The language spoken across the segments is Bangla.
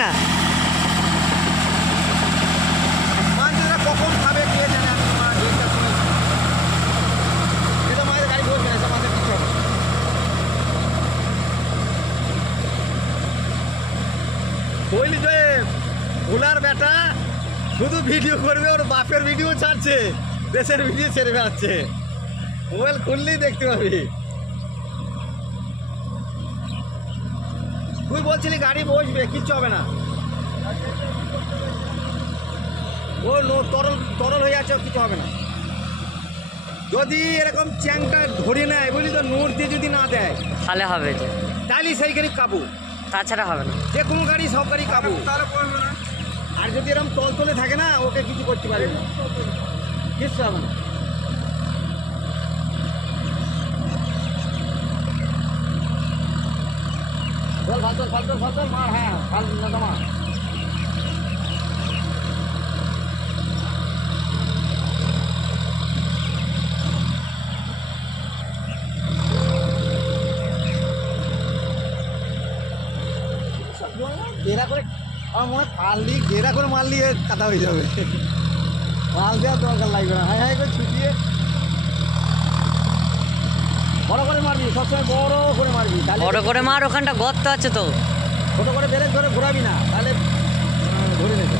না মাছরা কখন খাবে কে জানে। আমি মাছ ডেটটা শুনেছি, এটা মায়ের গাড়ি বসবে না, মাছের কিছু হবে। বলি যে ভোলার বেটা শুধু ভিডিও করবে, ওর বাপের ভিডিও ছাড়ছে, দেশের ভিডিও ছেড়ে বেড়াচ্ছে। মোবাইল খুললেই দেখতে পাবি। তুই বলছিলি গাড়ি বসবে, কিচ্ছু হবে না। ও তরল তরল হয়ে আছে, কিছু হবে না। যদি এরকম চ্যাংটা ধরে নেয় বুঝলি তো, নোট দিয়ে যদি না দেয় তাহলে হবে যে, তাহলে সেই গাড়ি কাবু, তাছাড়া হবে না। যে কোনো গাড়ি সব গাড়ি কাবু। আর যদি এরকম তল তলে থাকে না, ওকে কিছু করতে পারবে না, কিচ্ছু হবে না। চল ফালতল ফালতল ফালতল মার, হ্যাঁ ফাল না মার। ঘেরা করে আমার মনে হয় পারলি, ঘেরা করে মারলি কাটা হয়ে যাবে। মাল দেওয়ার দরকার লাগবে না, হাই হাই করে ছুটিয়ে বড় করে মারবি, সবসময় বড় করে মারবি। বড় করে মার, ওখানটা গর্ত আছে তো। ছোটো করে ব্রেক ধরে ঘোরাবি না, তাহলে ধরে নেবে।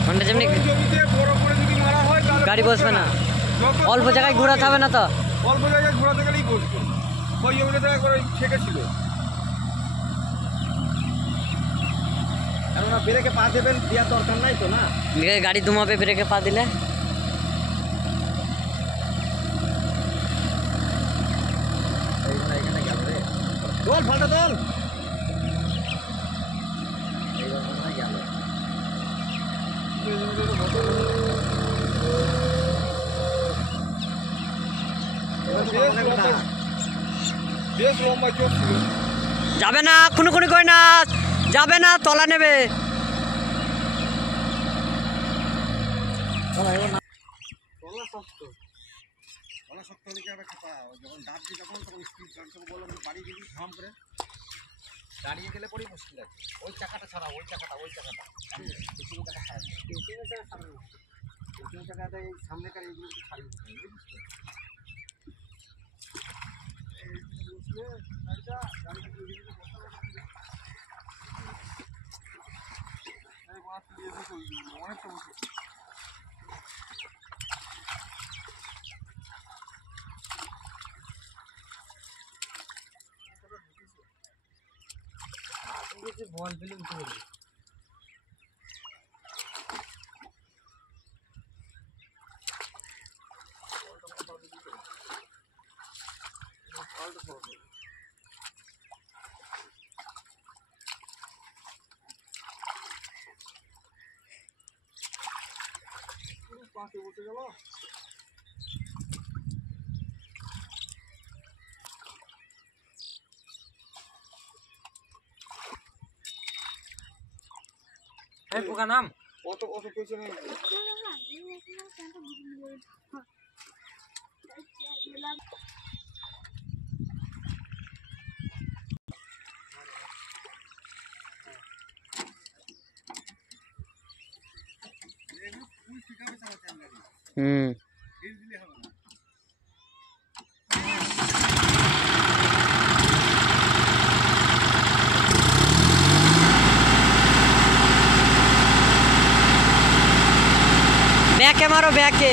ওখানটা যেমনি বড় করে যদি মারা হয় গাড়ি বসবে না, অল্প জায়গায় ঘোরাতে হবে না তো। অল্প জায়গায় ঘোরাতে গেলেই বসবে। ওই জমিতে জায়গা করে ঠেকেছিল, কেননা ব্রেকে পা দেবেন, দেওয়ার দরকার নাই তো না। গাড়ি দুমাবে ব্রেকে পা দিলে এখানে গেল রে, তোল ফাটা তোল। এইবার মনে হয় গেল। বেশ লম্বা চোখ ছিল। যাবে না, খুনুখুনি করে না, যাবে না, তলা নেবে। তলা শক্ত, তলা শক্ত হলে কি হবে খাপা, যখন ডাব দিই তখন স্পিড গাড়ি সব বললাম বাড়ি গেলি ঝাম করে দাঁড়িয়ে গেলে পরেই মুশকিল আছে। ওই চাকাটা ছাড়া, ওই চাকাটা পেছনের চাকা ছাড়া, পেছনের চাকা ছাড়া না, পেছনের চাকাটা এই সামনেকার এইগুলো একটু ছাড়িয়ে দিতে হবে, বুঝলি? বসলে গাড়িটা গাড়িটা অনেকটা বসে বল পেলে উঠে পড়বে। পাশে বসে গেল। এই পোকা নাম অত অত পেছনে ব্যাকে মারো, ব্যাকে।